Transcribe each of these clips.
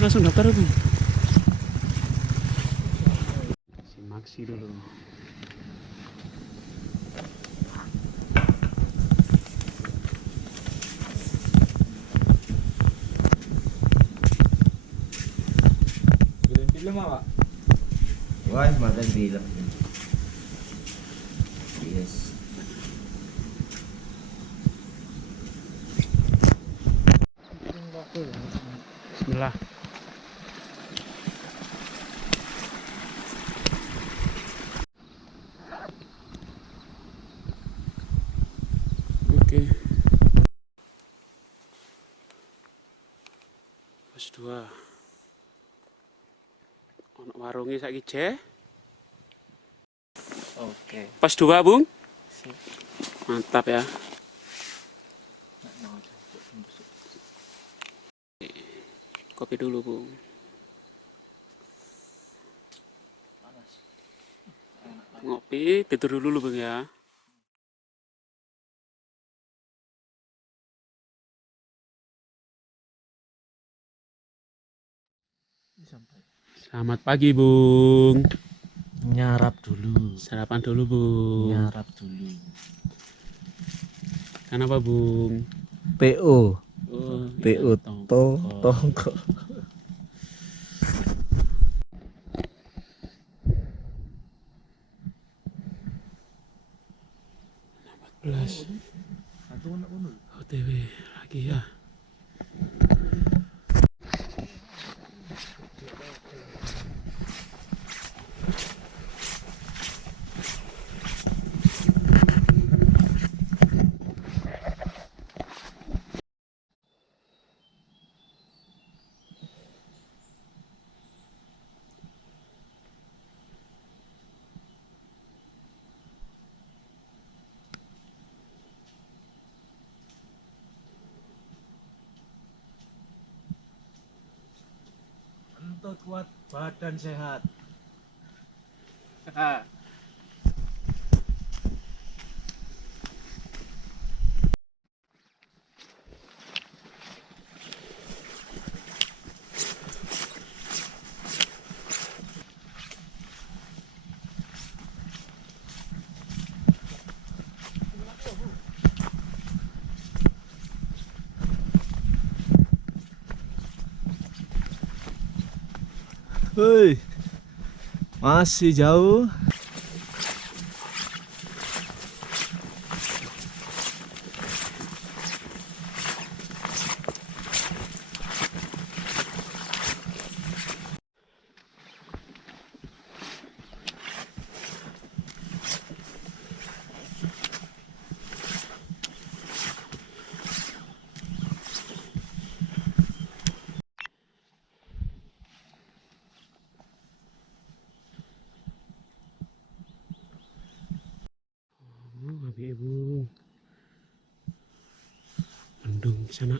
langsung daftar Bu. Simaksi dulu. Film apa? Wah, makan film. Yes. Bismillah. Oke. Pos 2. Ono warunge saiki je. Oke. Pos 2, Bung. Sip. Mantap ya. Kopi dulu, Bung. Ngopi, tidur dulu, Bung ya. Selamat pagi, Bung. Nyarap dulu. Sarapan dulu, Bung. Nyarap dulu. Kenapa, Bung? PO. Oh, PO iya, tongko. Belas. OTW lagi ya. Untuk kuat badan sehat. Hei, masih jauh. Habis Bung. Mendung di sana.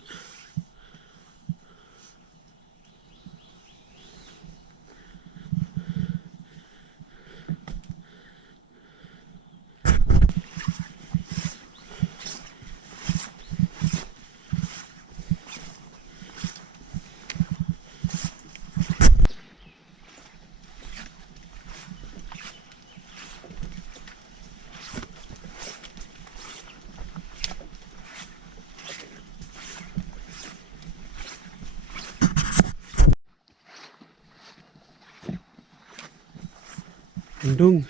Mendung.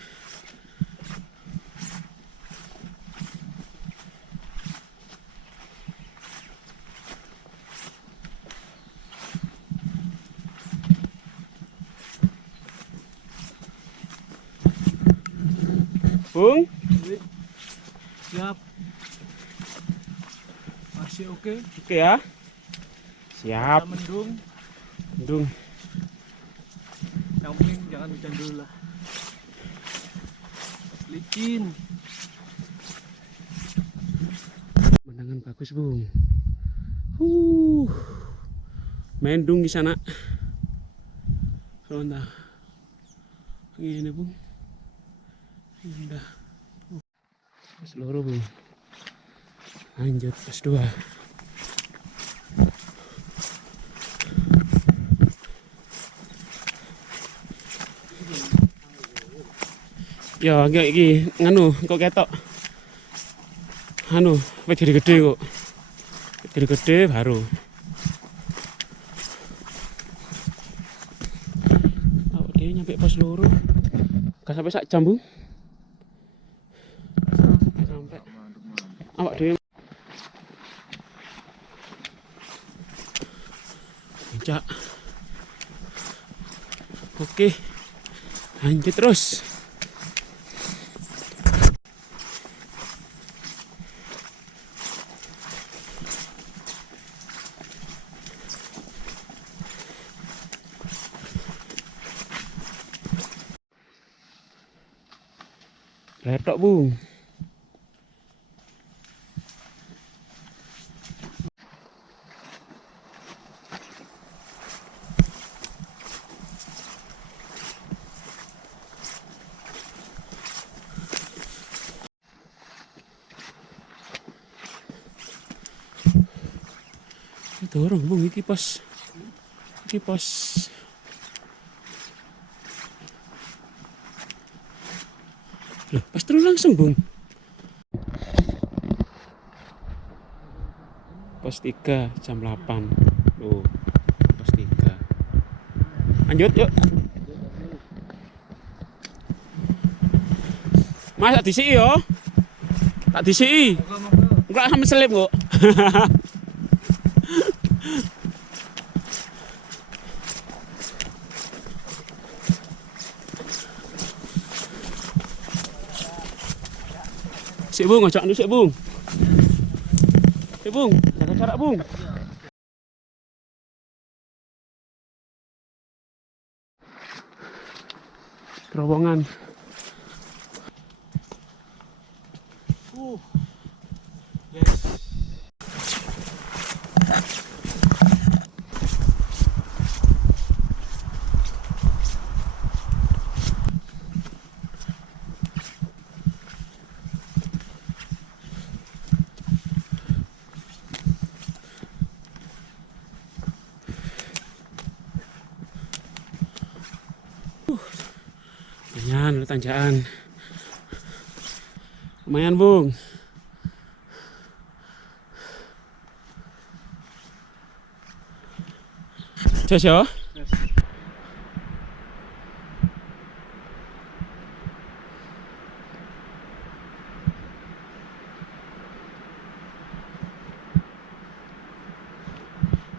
Bung, Siap. Masih oke. oke ya. Siap. Mendung. Mendung. Yang penting jangan hujan dulu lah. Licin. Pemandangan bagus, Bung. Mendung di sana. Kalau entah ini, Bung. Indah. Seluruh, Bung. Lanjut pos 2. Ya, iki nganu kok ketok. Anu, wis gede kok. Gede baru. Awak dhewe nyampe pos loro. Gak sampai sak jam, Bu. Sampai. Awak dhewe puncak. Oke. Lanjut terus. Retok, Bung. Dorong, Bung, iki pos. Iki pos. Loh, pas terus langsung, Bung. Pos 3 jam 8. Loh, pos 3. Lanjut, yuk. Mas, tak disiki yo. Tak disiki. Enggak sama selip kok. Sik, Bung, ojo anu sik, Bung. Sik, Bung, jaga jarak, Bung. Terowongan. Yes. Lumayan, tanjakan. Lumayan, Bung. Jos yo. Yes.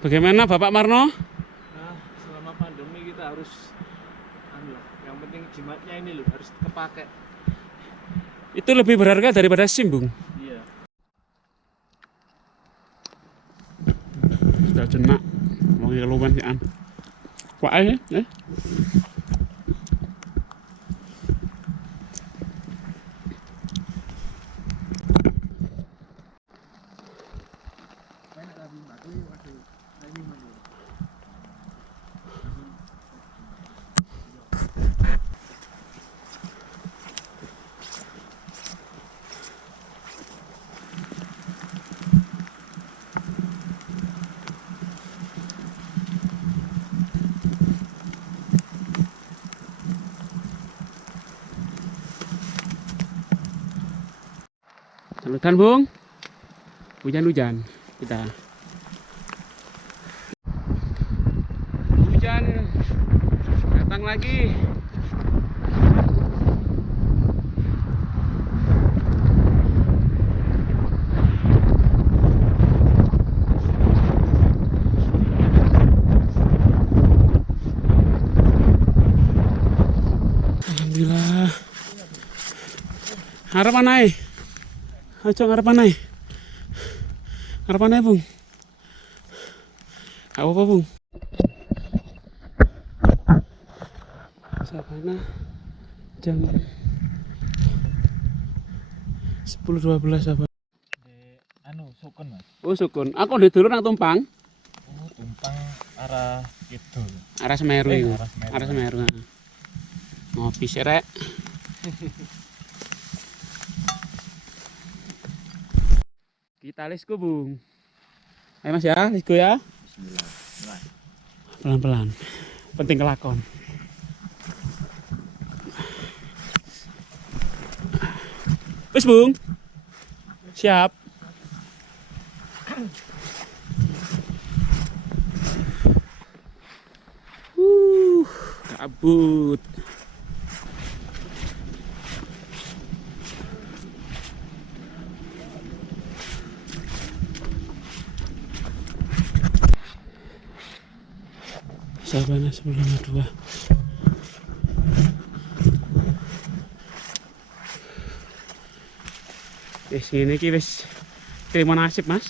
Bagaimana Bapak Marno? Nah, selama pandemi kita harus anu, yang penting jimatnya ini loh harus kepake. Itu lebih berharga daripada SIM, Bung. Iya. Sudah jenak. Mau keluar sih an. Kuat aja, eh. Salutan, Bung. Hujan-hujan kita. Hujan datang lagi. Alhamdulillah. Harapan naik. Ayo harapan naik. Harapan naik, Bung. Apa, Bung? Sabana jam 10.12 apa? Anu, sukun Mas. Oh, sukun. Aku udah dulu nang Tumpang. Oh, tumpang arah kidul. Arah Semeru itu. Arah Semeru. Arah Semeru. Ngopi sih, Rek. Kita lesku, Bung. Ayo Mas ya, lesku ya. Bismillah. Pelan-pelan. Penting kelakon. Wis Bung. Siap. Kabut. Sabana sebelum dua. Sini ki wis terima nasib Mas.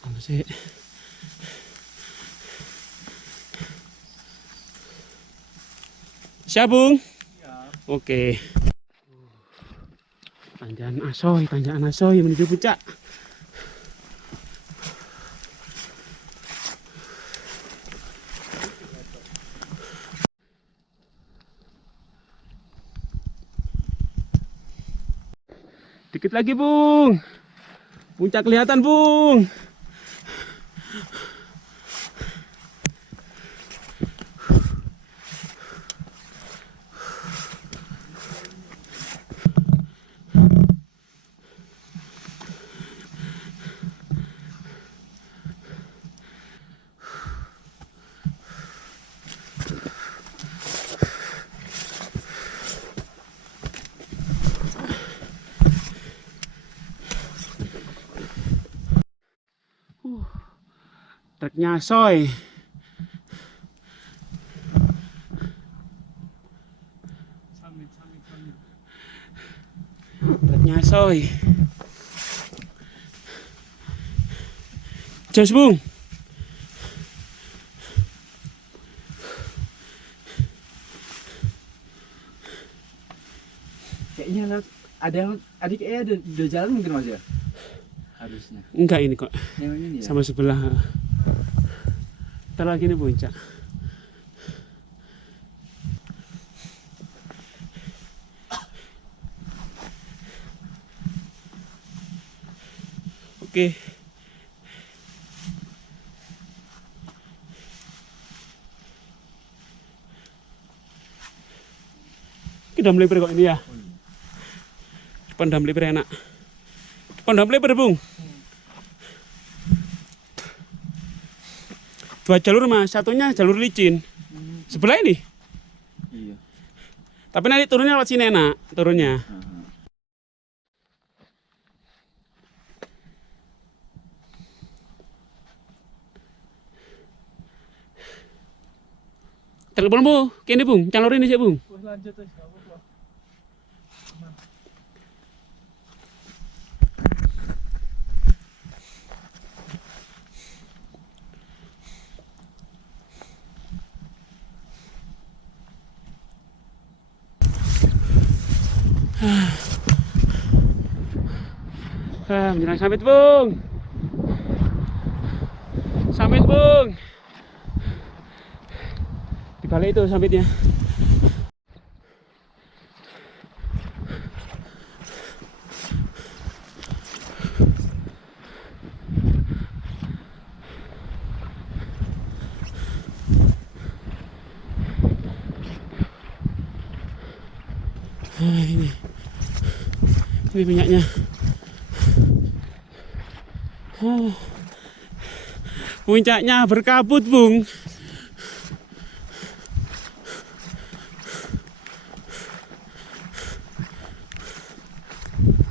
Apa sih? Siap Bung? Ya. Oke. Tanjakan Asoy menuju puncak. Dikit lagi Bung. Puncak kelihatan Bung. Treknya Asoy. Samit. Treknya Asoy. Jos Bung. Kayaknya ada yang adiknya ada udah jalan mungkin Mas ya? Harusnya. Enggak ini kok. Yang ini ya? Sama sebelah. Ntar lagi nih puncak. Oke. Kita udah melipir kok ini ya. Depan udah melipir enak. Depan udah melipir Bung. Dua jalur Mas, satunya jalur licin. Sebelah ini. Iya. Tapi nanti turunnya lewat sini enak turunnya. Telepon Bu, kene Bung, calor ini sih Bung. Wes lanjut wes, enggak apa-apa. Menjelang samit Bung. Samit Bung. Di balik itu samitnya. Ini minyaknya. Puncaknya berkabut Bung.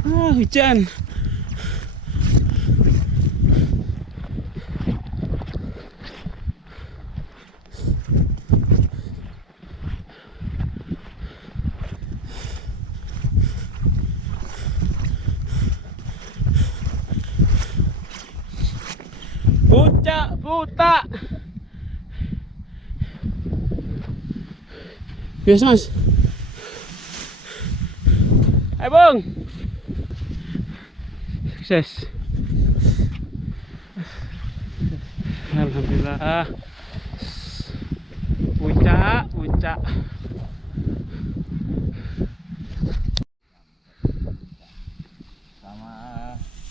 Hujan. Puncak buta. Biasa Mas. Ayo Bung. Sukses. Alhamdulillah. Puncak. Sama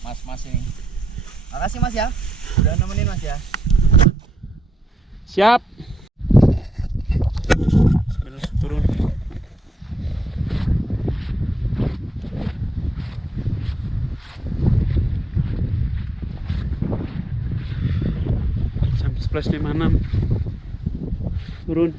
mas-mas ini. Makasih Mas ya. Udah nemenin Mas ya. Siap. Sambil turun. Jam 11.56 turun.